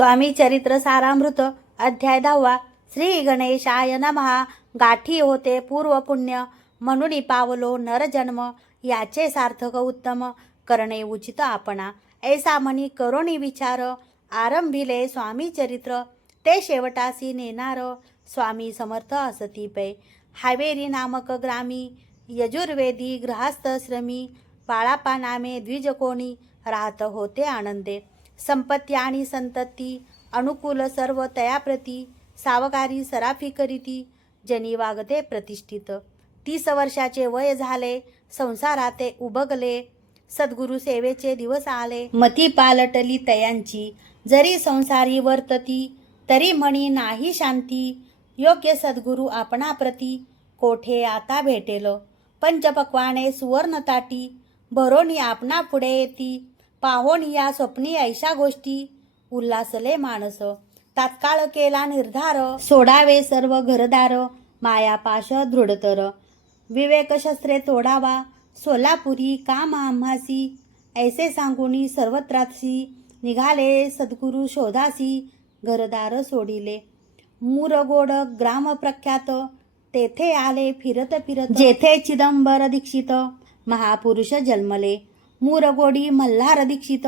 स्वामी चरित्र सारामृत अध्याय दहावा. श्री गणेशाय नमहा गाठी होते पूर्व पुण्य म्हणून पावलो नरजन्म याचे सार्थक उत्तम करणे उचित आपणा. ऐसा म्हणी करोणी विचार आरंभिले स्वामी चरित्र ते शेवटासी नेणार स्वामी समर्थ असती पै. हावेरी नामक ग्रामी यजुर्वेदी गृहस्थश्रमी बाळापा नामे द्विजकोणी राहत होते आनंदे. संपत्ती आणि संतती अनुकूल सर्व तयाप्रती सावकारी सराफी करीती जनी वागते प्रतिष्ठित. तीस वर्षाचे वय झाले संसाराते उबगले सद्गुरु सेवेचे दिवस आले. मती पालटली तयांची जरी संसारी वर्तती तरी म्हणी नाही शांती. योग्य सद्गुरु आपणाप्रती कोठे आता भेटेल? पंचपक्वाने सुवर्णताटी भरोणी भरोनी आपणा पुढे येती. पाहोन या स्वप्नी ऐशा गोष्टी. उल्हासले माणस. तात्काळ केला निर्धार. सोडावे सर्व घरदार. मायापाश दृढतर. विवेकशस्त्रे तोडावा. सोलापुरी काम आम्हासी. ऐसे सांगुनी सर्वत्रासी निघाले सद्गुरु शोधासी. घरदार सोडिले. मुरगोड ग्राम प्रख्यात. तेथे आले फिरत फिरत. जेथे चिदंबर दीक्षित. महापुरुष जन्मले. मूरगोडी मल्हार दीक्षित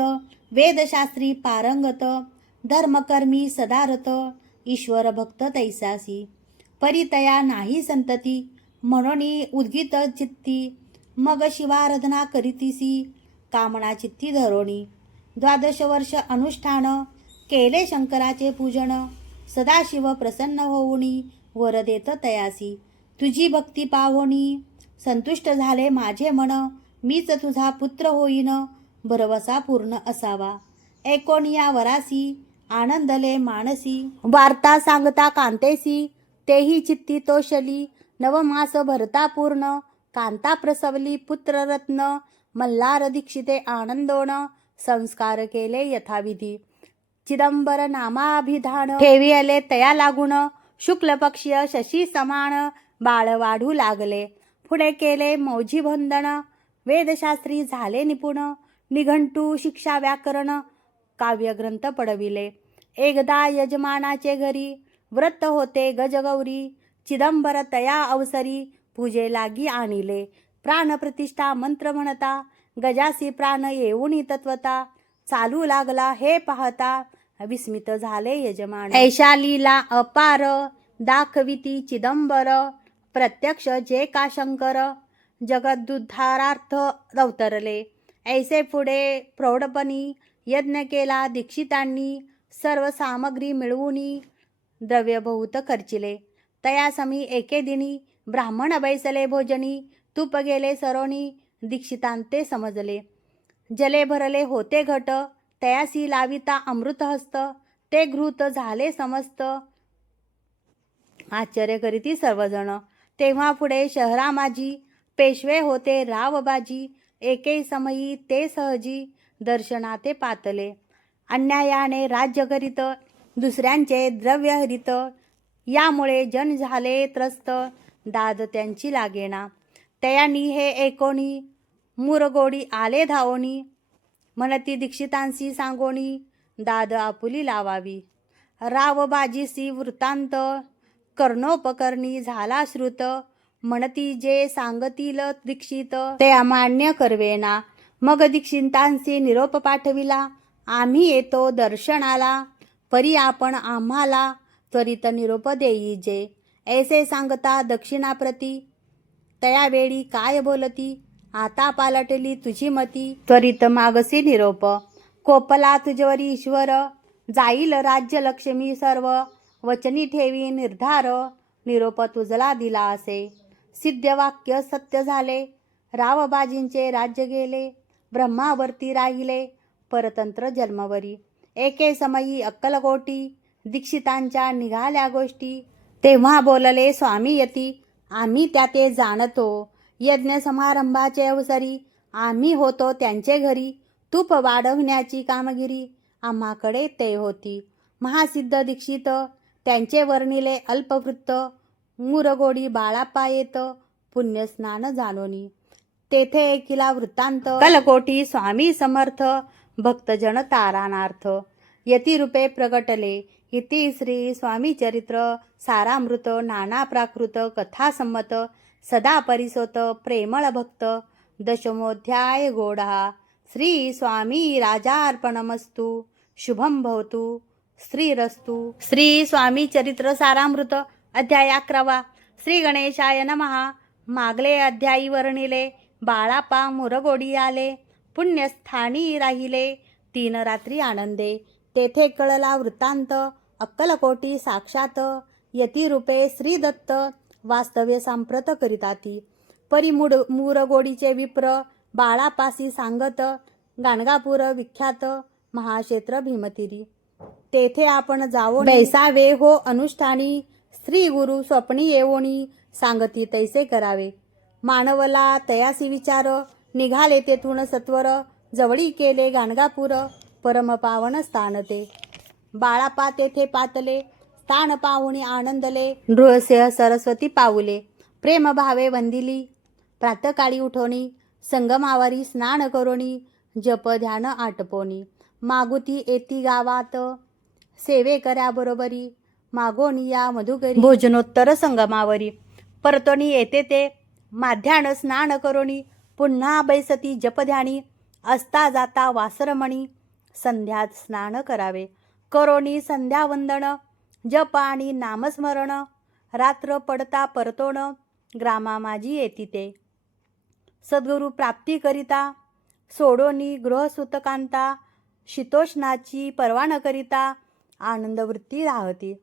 वेदशास्त्री पारंगत धर्मकर्मी सदारत ईश्वर भक्त तैसासी. परितया नाही संतती म्हणून उद्गित चित्ती मग शिवाराधना करीतीसी कामना चित्ती धरोणी द्वादश वर्ष अनुष्ठान केले शंकराचे पूजन सदाशिव प्रसन्न होऊनी वर देत तयासी. तुझी भक्ती पाहोनी संतुष्ट झाले माझे मन मीच तुझा पुत्र होईन. भरवसा पूर्ण असावा. एकोणिया वरासी आनंदले मानसी. वार्ता सांगता कांतेसी तेही चित्ती तोषली नवमास भरता पूर्ण कांता प्रसवली पुत्ररत्न. मल्हार दीक्षिते आनंदोन संस्कार केले यथाविधी. चिदंबर नामाभिधान. ठेवी आले तया लागून शुक्ल पक्षीय शशी समान. बाळ वाढू लागले. पुढे केले मौजी बंधन वेदशास्त्री झाले निपुण. निघंटू शिक्षा व्याकरण काव्यग्रंथ पडविले. एकदा यजमानाचे घरी व्रत होते गजगौरी. चिदंबर तया अवसरी पूजे लागी आणिले. प्राणप्रतिष्ठा मंत्र म्हणता गजासी प्राण येऊन तत्वता चालू लागला हे पाहता विस्मित झाले यजमान. ऐशालीला अपार दाखविती चिदंबर. प्रत्यक्ष जे का शंकर. जगदुद्धारार्थ अवतरले. ऐसे पुढे प्रौढपणी यज्ञ केला दीक्षितांनी सर्व सामग्री मिळवूनी द्रव्यभूत बहुत खर्चिले. तयासमी एके दिनी ब्राह्मण बैसले भोजनी तूप गेले सरोनी दीक्षितांते समजले. जले भरले होते घट तयासी लाविता अमृतहस्त ते घृत झाले समस्त. आश्चर्य करीती सर्वजण. तेव्हा पुढे शहरामाजी पेशवे होते रावबाजी एके समयी ते सहजी दर्शनाते पातले. अन्यायाने राज्य करीत दुसऱ्यांचे द्रव्य हरित. यामुळे जन झाले त्रस्त दाद त्यांची लागेना. तयांनी हे एकोणी मुरगोडी आले धावोनी. म्हणती दीक्षितांशी सांगोणी दाद आपुली लावावी. रावबाजीसी वृत्तांत कर्णोपकरणी झाला श्रुत. म्हणती जे सांगतील दीक्षित ते अमान्य करवेना. मग दीक्षितांशी निरोप पाठविला. आम्ही येतो दर्शनाला. परी आपण आम्हाला त्वरित निरोप देई जे. ऐसे सांगता दक्षिणाप्रती. तयावेळी काय बोलती? आता पालटली तुझी मती. त्वरित मागसी निरोप. कोपला तुझवरी ईश्वर. जाईल राज्य लक्ष्मी सर्व. वचनी ठेवी निर्धार. निरोप तुझला दिला असे. सिद्धवाक्य सत्य झाले. रावबाजींचे राज्य गेले. ब्रह्मावरती राहिले. परतंत्र जन्मवरी एके समयी अक्कलकोटी दीक्षितांच्या निघाल्या गोष्टी. तेव्हा बोलले स्वामी यती आम्ही त्या ते जाणतो. यज्ञ समारंभाचे अवसरी. आम्ही होतो त्यांचे घरी. तूप वाढवण्याची कामगिरी. आम्हाकडे ते होती. महासिद्ध दीक्षित. त्यांचे वर्णिले अल्पवृत्त. मुरगोडी बाळापा येत पुण्यस्नान जाणोनी. तेथे एकिला वृत्तांत. कलकोटी स्वामी समर्थ भक्तजन तारानार्थ. यतिरूपे प्रगटले इति श्री स्वामी चरित्र सारामृत नाना प्राकृत कथासंमत सदा परिसोत प्रेमळ भक्त. दशमोध्याय गोडा. श्री स्वामी राजार्पणमस्तु. शुभम भवतु. श्रीरस्तु. श्री स्वामी चरित्र सारामृत. अध्याय अकरावा. श्री गणेशाय नमहा मागले अध्यायी वर्णिले बाळापा मुरगोडी आले पुण्यस्थानी राहिले तीन रात्री आनंदे. तेथे कळला वृत्तांत अक्कलकोटी साक्षात यतिरूपे श्रीदत्त वास्तव्य सांप्रत करिताती. परिमुड मुरगोडीचे विप्र बाळापासी सांगत गाणगापूर विख्यात महाक्षेत्र भीमतिरी. तेथे आपण जावो बैसावे हो अनुष्ठानी स्त्री गुरु स्वप्नी येवोनी सांगती तैसे करावे. मानवला तयासी विचार निघाले तेथून सत्वर जवळी केले गाणगापूर परमपावन स्थान ते बाळापा तेथे पातले स्थान पाहुणी आनंदले नृहसेह सरस्वती पाऊले. प्रेम भावे वंदिली प्रातकाळी उठोनी संगमावारी स्नान करोनी जप ध्यान आटपोनी मागुती येती गावात सेवे कऱ्या बरोबरी. मागोनी या मधुकरी. भोजनोत्तर संगमावरी. परतोनी येते ते. माध्यान स्नान करोनी. पुन्हा बैसती जपध्यानी. असता जाता वासरमणी. संध्यात स्नान करावे. करोनी संध्यावंदन. जप आणि नामस्मरण. रात्र पडता परतोण ग्रामा माझी येती ते. सद्गुरु प्राप्ती करिता. सोडोनी गृहसुतकांता शीतोष्णाची पर्वा न करिता. आनंदवृत्ती राहती.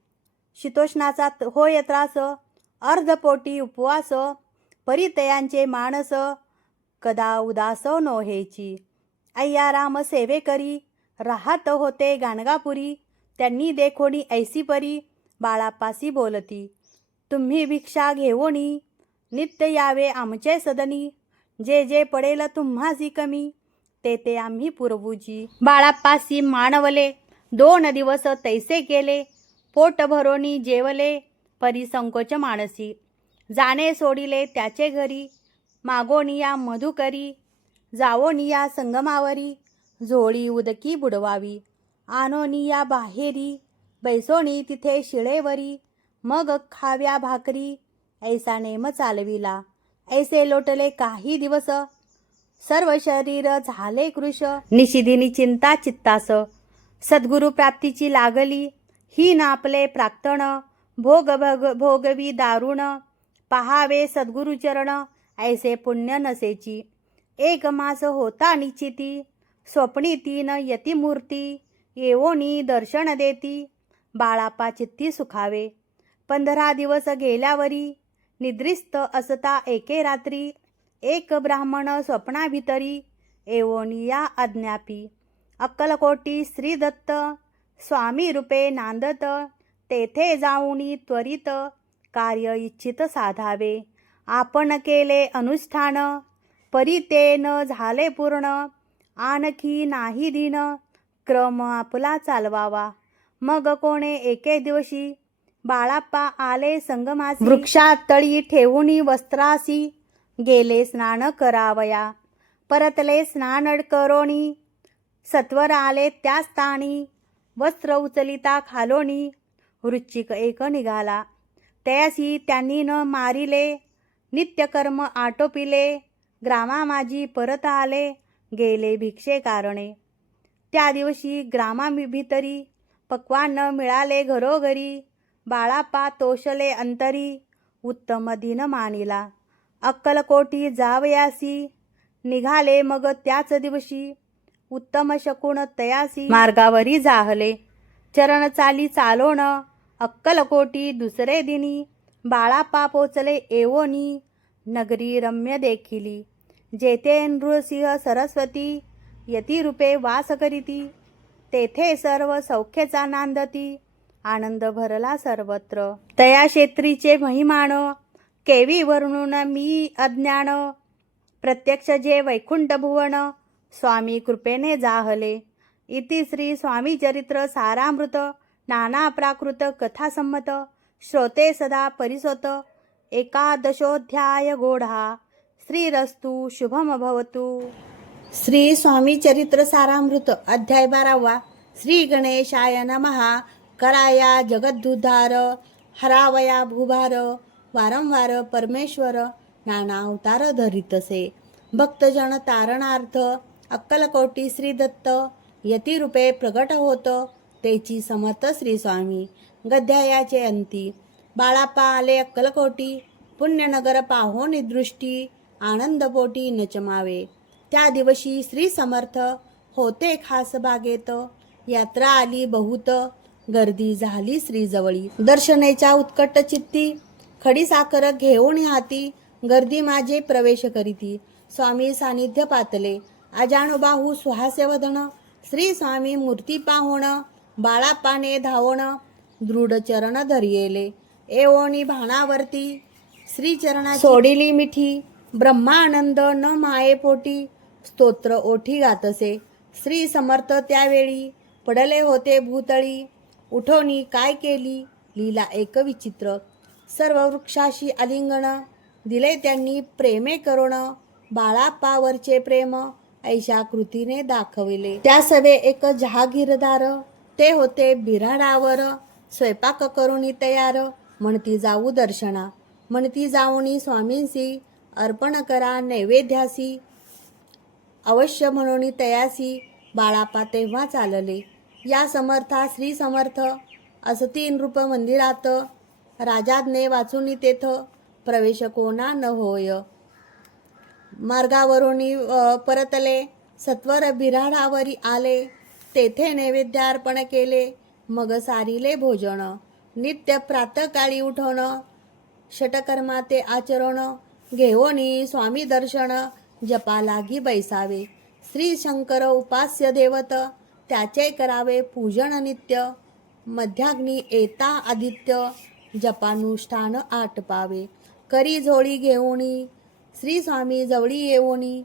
शीतोष्णाचा त- होय त्रास अर्धपोटी उपवास परितयांचे मानस कदा उदास नोहेची अय्या राम सेवे करी राहत होते गाणगापुरी त्यांनी देखोणी ऐसी परी बाळापासी बोलती. तुम्ही भिक्षा घेवोनी नित्य यावे आमचे सदनी जे जे पडेल तुम्हासी कमी ते ते आम्ही पुरवूजी बाळापासी मानवले दोन दिवस तैसे केले पोट भरोनी जेवले परी संकोच मानसी जाणे सोडिले त्याचे घरी. मागोनिया मधुकरी. जावोनिया संगमावरी. झोळी उदकी बुडवावी. आनोनिया बाहेरी. बैसोणी तिथे शिळेवरी. मग खाव्या भाकरी. ऐसा नेम चालविला. ऐसे लोटले काही दिवस. सर्व शरीर झाले कृश निशिदिनी चिंता चित्तास. सद्गुरु प्राप्तीची लागली. ही नापले प्राक्तण भोग भग भोगवी दारुण पहावे सद्गुरुचरण ऐसे पुण्य नसेची. एक मास होता निश्चिती स्वप्नी तीन यतिमूर्ती येवोनी दर्शन देती बाळापा चित्ती सुखावे. पंधरा दिवस गेल्यावरी निद्रिस्त असता एके रात्री एक ब्राह्मण स्वप्नाभितरी एवोनिया अज्ञापी. अक्कलकोटी श्रीदत्त स्वामी रूपे नांदत तेथे जाऊनी त्वरित कार्य इच्छित साधावे. आपण केले अनुष्ठान परी न झाले पूर्ण. आणखी नाही दिन क्रम आपला चालवावा. मग कोणे एके दिवशी? बाळाप्पा आले संगमासी. वृक्षात तळी ठेवूनी वस्त्रासी. गेले स्नान करावया. परतले स्नान करोणी सत्वर आले त्या स्थानी. वस्त्र उचलिता खालोनी. वृश्चिक एक निघाला. त्यासी त्यांनी न मारिले. नित्यकर्म आटोपिले. ग्रामा माझी परत आले. गेले भिक्षे कारणे. त्या दिवशी ग्रामाभितरी पक्वान मिळाले घरोघरी. बाळापा तोषले अंतरी. उत्तम दिन मानिला. अक्कलकोटी जावयासी. निघाले मग त्याच दिवशी. उत्तम शकुन तयासी. मार्गावरी जाहले. चरण चाली चालोण अक्कलकोटी दुसरे दिनी. बाळापा पोचले एवोनी नगरी रम्य देखिली. जेथे नृसिंह सरस्वती यतिरूपे वास करीती. तेथे सर्व सौख्यचा नांदती आनंद भरला सर्वत्र. तया क्षेत्रीचे महिमान केवी वर्णून मी अज्ञान. प्रत्यक्ष जे वैकुंठ भुवन स्वामी कृपेने जाहले. इति श्री स्वामी चरित्र सारामृत नाना प्राकृत कथासंमत श्रोते सदा परिसत एकादशोध्याय गोढा. श्रीरस्तु शुभमभवतु श्री स्वामी चरित्र सारामृत अध्याय बारावा. श्री गणेशाय नमहा कराया जगद्दुधार हरावया भूभार वारंवार परमेश्वर नाना अवतार धरितसे. भक्तजन तारणार्थ अक्कलकोटी श्री दत्त यतिरूपे प्रगट होत. तेची समर्थ श्री स्वामी. गद्यायाचे अंती. बाळापा आले अक्कलकोटी. पुण्यनगर पाहो दृष्टी आनंदपोटी नचमावे. त्या दिवशी श्री समर्थ होते खास बागेत. यात्रा आली बहुत. गर्दी झाली श्रीजवळी दर्शनेच्या उत्कट चित्ती. खडी साखर घेऊन हाती. गर्दी माझे प्रवेश करीती. स्वामी सानिध्य पातले. अजानुबाहू सुहास्य वदन श्री स्वामी मूर्ती पाहोण बाळापाने धावण दृढ चरण धरियेले. एवोनी भाणावरती श्री चरणा सोडिली मिठी. ब्रह्मानंद न माये पोटी स्तोत्र ओठी गातसे. श्री समर्थ त्यावेळी पडले होते भूतळी. उठवणी काय केली? लीला एक विचित्र. सर्व वृक्षाशी आलिंगन दिले त्यांनी प्रेमे करुण. बाळापावरचे प्रेम ऐशा कृतीने दाखविले. त्या सवे एक जहागीरदार ते होते बिराडावर स्वयंपाक करुणी तयार म्हणती जाऊ दर्शना. म्हणती जाऊनी स्वामींसी अर्पण करा नैवेद्यासी. अवश्य म्हणून तयासी बाळापा तेव्हा चालले. या समर्था श्री समर्थ असं तीन रूप मंदिरात राजाज्ञे वाचून तेथ प्रवेश कोणा न होय. मार्गावरून परतले. सत्वर बिराडावरी आले. तेथे नैवेद्यार्पण केले. मग सारिले भोजन. नित्य प्रातकाळी उठवणं षटकर्मा ते आचरण. घेऊनी स्वामी दर्शन. जपालागी बैसावे. श्री शंकर उपास्य देवत. त्याचे करावे पूजन नित्य. मध्याग्नी येता आदित्य. जपानुष्ठान आटपावे. करी झोळी घेऊनी श्री स्वामी जवळी येवोनी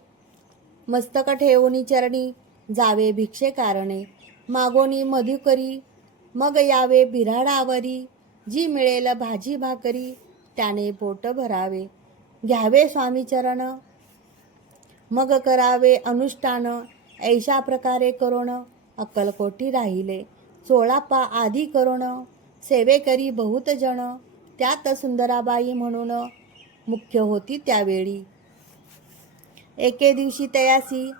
मस्तक ठेवोनी चरणी जावे भिक्षे कारणे. मागोनी मधुकरी मग यावे बिराडावरी. जी मिळेल भाजी भाकरी त्याने पोट भरावे. घ्यावे स्वामी चरण मग करावे अनुष्ठान. ऐशा प्रकारे करोण अक्कलकोटी राहिले. चोळापा आधी करोण सेवेकरी बहुत जण. त्यात सुंदराबाई म्हणून मुख्य होती त्यावेळी. एके दिवशी तयासी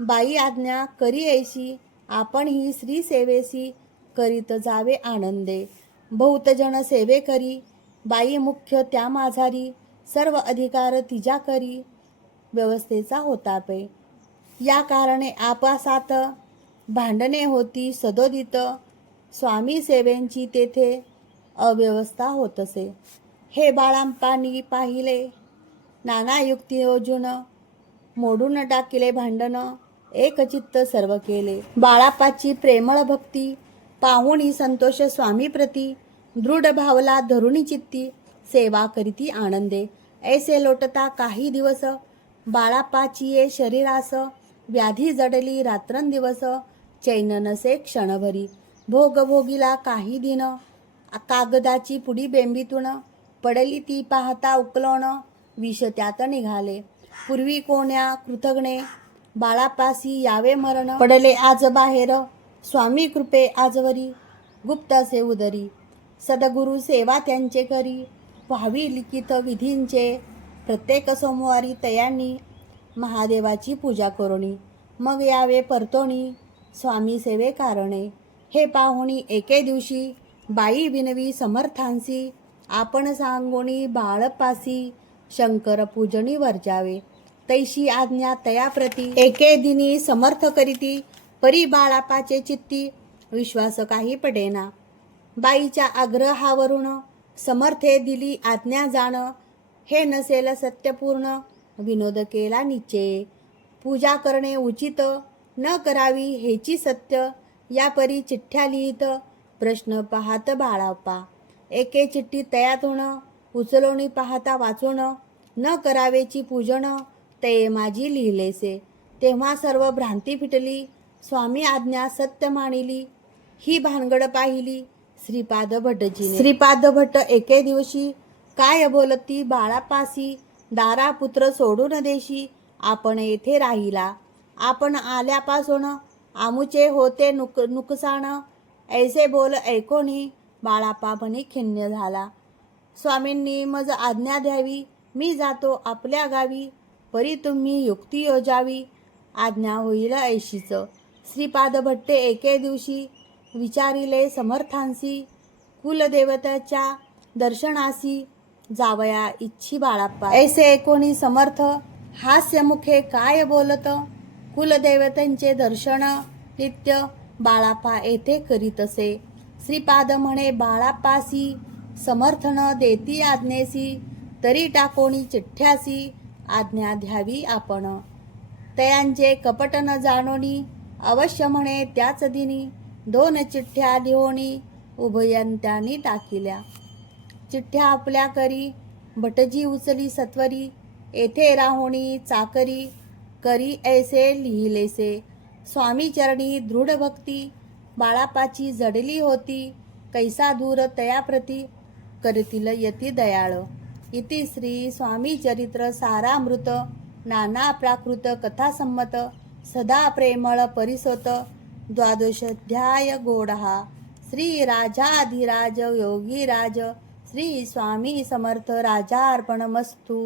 बाई आज्ञा करी ऐशी आपण ही श्री सेवेसी करीत जावे आनंदे. बहुतजण सेवे करी बाई मुख्य त्या माझारी सर्व अधिकार तिच्या करी व्यवस्थेचा होता पे या कारणे आपासात भांडणे होती सदोदित स्वामी सेवेंची तेथे अव्यवस्था होत असे हे बाळांपानी पाहिले. नाना युक्ती योजून मोडून टाकिले भांडण. एकचित्त सर्व केले. बाळापाची प्रेमळ भक्ती पाहुणी संतोष स्वामी प्रती. दृढ भावला धरुणी चित्ती सेवा करीती आनंदे. ऐसे लोटता काही दिवस. बाळापाची ये शरीरास. व्याधी जडली रात्रंदिवस. चैन नसे क्षणभरी. भोगभोगीला काही दिन. कागदाची पुडी बेंबीतून. पडली ती पाहता उकलवणं विष त्यात निघाले. पूर्वी कोण्या कृतज्ञे बाळापासी यावे मरण? पडले आज बाहेर स्वामी कृपे आजवरी गुप्तसे उदरी सदगुरु सेवा त्यांचे करी. व्हावी लिखित विधींचे प्रत्येक सोमवारी तयांनी. महादेवाची पूजा करोनी मग यावे परतोणी स्वामी सेवे कारणे हे पाहुणी एके दिवशी बाई विनवी समर्थांसी. आपण सांगोणी बाळपासी शंकर पूजनी वर्जावे. तैशी आज्ञा तयाप्रती. एके दिनी समर्थ करीती. परी बाळापाचे चित्ती. विश्वास काही पडेना. बाईच्या आग्रहावरून समर्थे दिली आज्ञा जाण. हे नसेल सत्यपूर्ण. विनोद केला निचे पूजा करणे उचित. न करावी हेची सत्य. या परी चिठ्ठ्या लिहित. प्रश्न पाहत बाळाप्पा. एके चिठ्ठी होणं उचलवणी पाहता वाचून न करावेची पूजणं ते माझी लिहिलेसे. तेव्हा सर्व भ्रांती फिटली स्वामी आज्ञा सत्य मानिली. ही भानगड पाहिली श्रीपाद भट्टजी श्रीपाद भट्ट एके दिवशी काय बोलती बाळापासी दारा पुत्र सोडून देशी आपण येथे राहिला. आपण आल्यापासून आमुचे होते नुक नुकसान. ऐसे बोल ऐकोनी बाळापा म्हणे खिन्न झाला. स्वामींनी मज आज्ञा द्यावी. मी जातो आपल्या गावी. परी तुम्ही युक्ती योजावी. आज्ञा होईल ऐशीचं. श्रीपाद भट्टे एके दिवशी विचारिले समर्थांसी कुलदेवताच्या दर्शनासी जावया इच्छी बाळाप्पा ऐसे कोणी समर्थ हास्यमुखे काय बोलत? कुलदेवतांचे दर्शन नित्य बाळाप्पा येथे करीत असे. श्रीपाद म्हणे बाळापासी समर्थन देती आज्ञेसी तरी टाकोणी चिठ्ठ्यासी आज्ञा द्यावी आपण. तयांचे कपट न जाणोनी अवश्य म्हणे त्याच दिनी दोन चिठ्ठ्या लिहोणी उभयंत्यांनी टाकिल्या. चिठ्ठ्या आपल्या करी भटजी उचली सत्वरी येथे राहोणी चाकरी करी ऐसे लिहिलेसे. स्वामी चरणी दृढ भक्ती बाळापाची जडली होती कैसा दूर तयाप्रती करतील यती दयाळ. इति श्री स्वामी चरित्र सारामृत नाना प्राकृत कथासंमत सदा प्रेमळ परिसोत द्वादशोध्याय गोडहा. श्री राजाधिराज योगीराज श्री स्वामी समर्थ राजार्पणमस्तु.